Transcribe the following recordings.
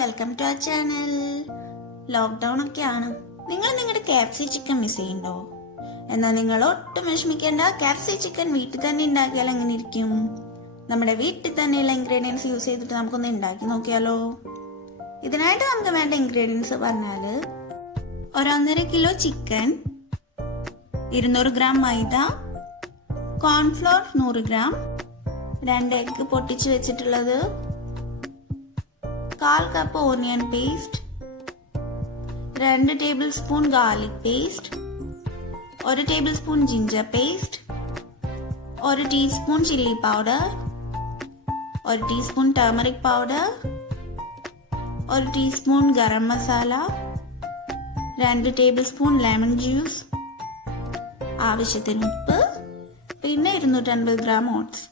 Welcome to our channel. Lockdown ഒക്കെയാണ്. നിങ്ങൾ നിങ്ങളുടെ KFC ചിക്കൻ മിസ് ചെയ്യുന്നുണ്ടോ? എന്നാൽ നിങ്ങൾ ഒട്ടും വിഷമിക്കേണ്ട. KFC ചിക്കൻ വീട്ടിൽ തന്നെ ഉണ്ടാക്കിയാൽ എങ്ങനെ ഇരിക്കും? നമ്മുടെ വീട്ടിൽ തന്നെയുള്ള ഇൻഗ്രീഡിയൻസ് യൂസ് ചെയ്തിട്ട് നമുക്കൊന്ന് ഉണ്ടാക്കി നോക്കിയാലോ. ഇതിനായിട്ട് നമുക്ക് വേണ്ട ഇൻഗ്രീഡിയൻസ് പറഞ്ഞാൽ 1.5 kilo chicken, 200 gram maida, cornflour 100 gram, 2 egg പൊട്ടിച്ച് വെച്ചിട്ടുള്ളത്, 1/4 cup onion paste, 2 tablespoon garlic paste, 1 tablespoon ginger paste, 1 teaspoon chilli powder, 1 teaspoon turmeric powder, 1 teaspoon garam masala, 2 tablespoon lemon juice, ആവശ്യത്തിന് ഉപ്പ്, പിന്നെ 250 ഗ്രാം ഓട്സ്.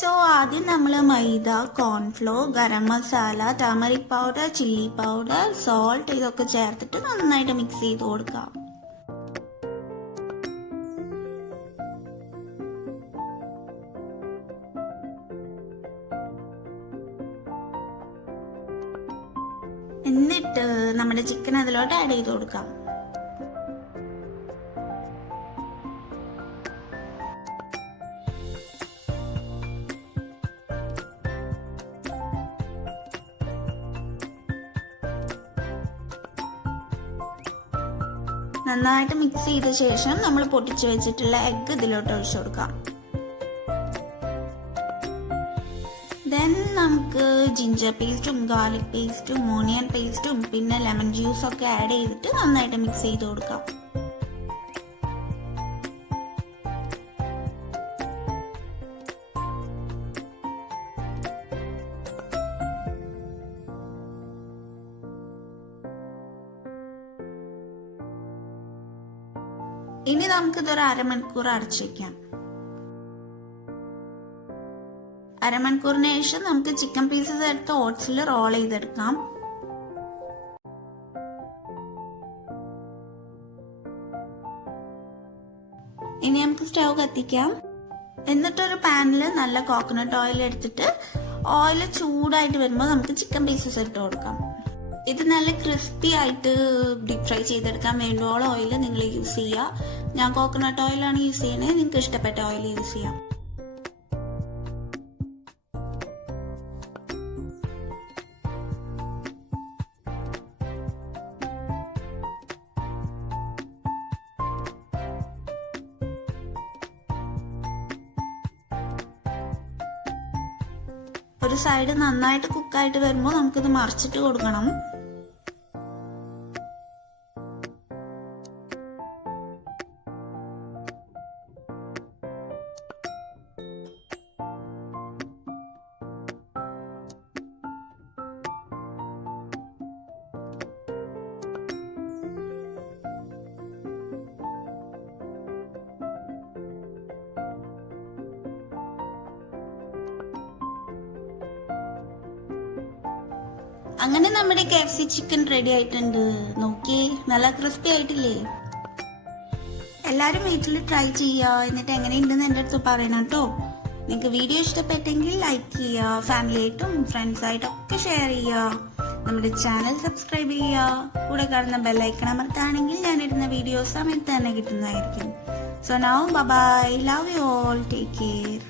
സോ ആദ്യം നമ്മൾ maida, cornflour, garam masala, turmeric powder, chilli powder, salt ഇതൊക്കെ ചേർത്തിട്ട് നന്നായിട്ട് mix ചെയ്ത് കൊടുക്കാം. എന്നിട്ട് നമ്മുടെ ചിക്കൻ അതിലോട്ട് ആഡ് ചെയ്ത് കൊടുക്കാം. നന്നായിട്ട് മിക്സ് ചെയ്ത ശേഷം നമ്മൾ പൊട്ടിച്ചു വെച്ചിട്ടുള്ള എഗ്ഗ് ഇതിലോട്ട് ഒഴിച്ചു കൊടുക്കാം. ദെൻ നമുക്ക് ജിഞ്ചർ പേസ്റ്റും ഗാർലിക് പേസ്റ്റും ഓണിയൻ പേസ്റ്റും പിന്നെ ലെമൺ ജ്യൂസും ഒക്കെ ആഡ് ചെയ്തിട്ട് നന്നായിട്ട് മിക്സ് ചെയ്ത് കൊടുക്കാം. ഇനി നമുക്കിതൊരു 1/2 മണിക്കൂർ അടച്ചു വെക്കാം. 1/2 മണിക്കൂറിന് ശേഷം നമുക്ക് ചിക്കൻ പീസസ് എടുത്ത് ഓട്സിൽ റോൾ ചെയ്തെടുക്കാം. ഇനി നമുക്ക് സ്റ്റവ് കത്തിക്കാം. എന്നിട്ടൊരു പാനിൽ നല്ല കോക്കനട്ട് ഓയിൽ എടുത്തിട്ട് ഓയിൽ ചൂടായിട്ട് വരുമ്പോൾ നമുക്ക് ചിക്കൻ പീസസ് ഇട്ട് കൊടുക്കാം. ഇത് നല്ല ക്രിസ്പി ആയിട്ട് ഡീപ് ഫ്രൈ ചെയ്തെടുക്കാൻ വേണ്ടോളം ഓയിൽ നിങ്ങൾ യൂസ് ചെയ്യുക. ഞാൻ കോക്കനട്ട് ഓയിലാണ് യൂസ് ചെയ്യണേ. നിങ്ങൾക്ക് ഇഷ്ടപ്പെട്ട ഓയിൽ യൂസ് ചെയ്യാം. ഒരു സൈഡ് നന്നായിട്ട് കുക്കായിട്ട് വരുമ്പോൾ നമുക്കിത് മറിച്ചിട്ട് കൊടുക്കണം. അങ്ങനെ നമ്മുടെ KFC ചിക്കൻ റെഡി ആയിട്ടുണ്ട്. നോക്കിയേ, നല്ല ക്രിസ്പി ആയിട്ടില്ലേ? എല്ലാവരും വീട്ടിൽ ട്രൈ ചെയ്യുക. എന്നിട്ട് എങ്ങനെയുണ്ടെന്ന് എൻ്റെ അടുത്ത് പറയണം കേട്ടോ. നിങ്ങൾക്ക് വീഡിയോ ഇഷ്ടപ്പെട്ടെങ്കിൽ ലൈക്ക് ചെയ്യുക, ഫാമിലിയായിട്ടും ഫ്രണ്ട്സായിട്ടും ഒക്കെ ഷെയർ ചെയ്യുക. നമ്മുടെ ചാനൽ സബ്സ്ക്രൈബ് ചെയ്യുക. കൂടെ കാണുന്ന ബെല്ലൈക്കൺ അമർത്താണെങ്കിൽ ഞാനിടുന്ന വീഡിയോസ് സമയത്ത് തന്നെ കിട്ടുന്നതായിരിക്കും. So now bye bye. Love you all. Take care.